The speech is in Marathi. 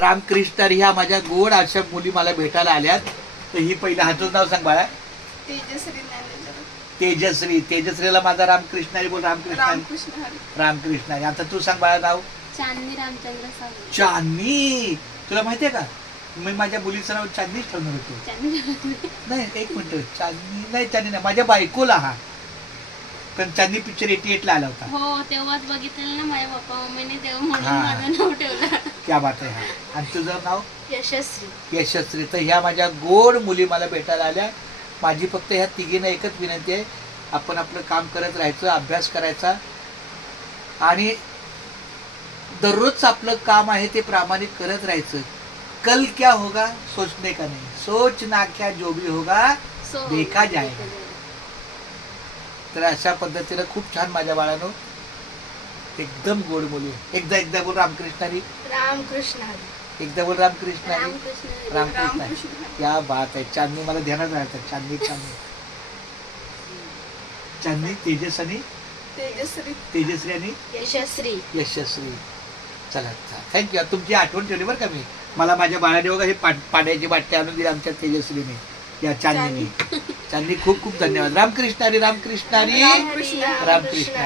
रामकृष्ण ह्या माझ्या गोड अशा मुली मला भेटायला आल्यात. तर ही पहिलं हातून नाव सांग बाळा. तेजश्री. तेजश्रीला माझा रामकृष्ण हरी बोल. रामकृष्ण रामकृष्ण हरी. आता तू सांग बाळा नाव. चांदनी रामचंद्र सावंत. चांदनी. तुला माहितीये का मी माझ्या मुलीचं नाव चांदनीच ठेवणार होतो. नाही एक मिनिट. चांदनी नाही. चांदनी नाही माझ्या बायकोला. हा पण चांदनी पिक्चर 88 ला आला होता. हो तेव्हाच बघितलेलं ना माझ्या पप्पा मम्मीने तेव्हा म्हणून माझं नाव ठेवलं. क्या बात आहे. हा आणि तुझं नाव. यशस्वी. यशस्वी. तर ह्या माझ्या गोड मुली मला भेटायला आल्या. माझी फक्त ह्या तिघींना एकच विनंती आहे, आपण आपलं काम करत राहायचं, अभ्यास करायचा आणि दररोज आपलं काम आहे ते प्रामाणिक करत राहायचं. कल क्या होगा सोचने का नहीं, सोचना क्या जो भी होगा देखा जाएगा. तर अशा पद्धतीनं खूप छान माझ्या बाळानो एकदम गोड मुली. एकदा बोल रामकृष्ण हरी. रामकृष्ण एकदा बोल रामकृष्ण हरी. रामकृष्ण. क्या बात आहे. चांदनी मला ध्यानात राहतात. चांदनी चांदनी चांदनी. तेजस आणि तेजश्री आणि यशस्वी. यशस्वी. चला थँक्यू. तुमची आठवण ठेवली बरं का मी. मला माझ्या बाळाने बघा हे पाण्याची बाटली आणून दिली आमच्या तेजस्वीने या चांदनीने. चांदनी खूप खूप धन्यवाद. रामकृष्ण हरी. रामकृष्ण हरी. रामकृष्ण हरी.